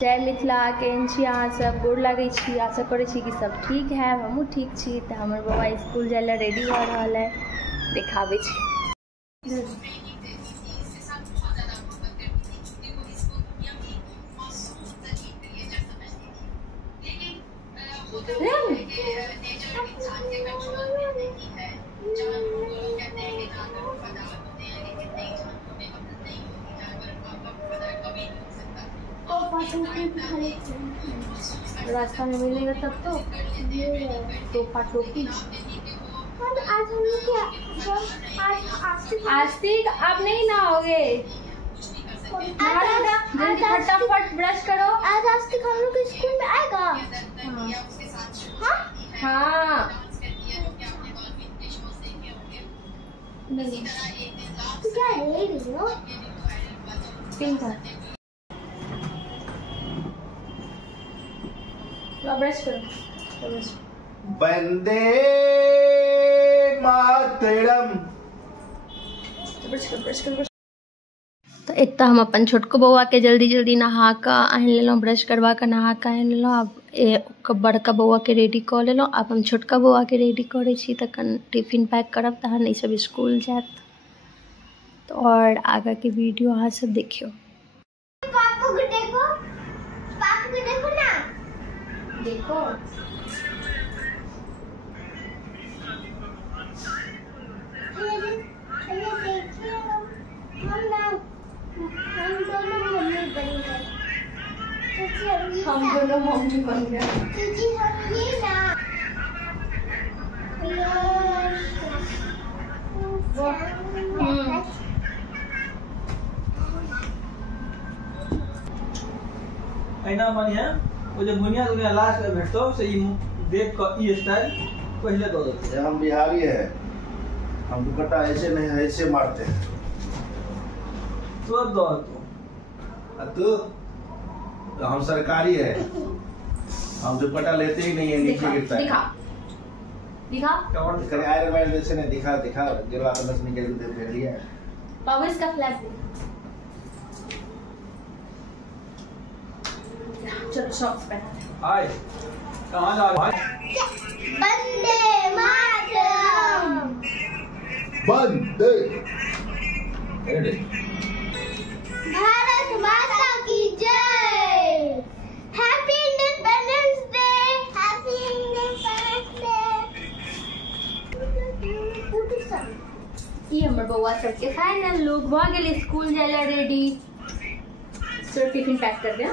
जय मिथिला केहन छी अहाँ सब। गोर लागै छी, आशा करै छी कि सब ठीक है। हमहूँ ठीक छी। तो हमर बौआ स्कूल जाए ला रेडी हो रहल है, देखाबै छी। रास्ता में मिलेगा तब तो टोपा टोपी। आज हम लोग क्या आस्तिक आप नहीं नहाओगे, फटाफट ब्रश करो। आज आस्तिक हम लोग के स्कूल में आएगा। हाँ नहीं तो क्या है पिंक था। ब्रश करो। वंदे मातरम। ब्रश करो। तो एक तो हम अपन छोटको बउआ के जल्दी जल्दी नहा कर आन लेलहुँ, ब्रश करवा कर नहा कर आन लेलहुँ। अब बड़का बउआ के रेडी कऽ लेलहुँ। अब हम छोटका बउआ के रेडी करै छी, तखन टिफिन पैक करब, तहन ई सब स्कूल जायत। तो और आगे के वीडियो अहाँ सब देखियो। पापा को देखो ना, देखो हम दोनों मम्मी बन गए। हम ये ना ऐना बढ़िया वो जो बुनिया दुनिया लास्ट में भेटतो से ई देख क ई स्टाइल पहले दो देते। हम बिहारी है, हम दुपट्टा ऐसे नहीं ऐसे मारते हैं। तो दो तो हम सरकारी है, हम दुपट्टा लेते ही नहीं है, नीचे गिरता है। दिखा करे आयरन मैन जैसे नहीं। दिखा गिरवा कर बस निकल दे दिया। बाबू इसका फ्लैग दे। चलो शॉक्स पहना। हाय कहां जा रहे हो? वंदे मातरम। वंदे भारत माता की जय। Happy Independence Day. Happy Independence Day. ई हमर बउआ सबके फाइनल लुक भ गेल, स्कूल जाए ला रेडी। सो टिफिन पैक कर दे।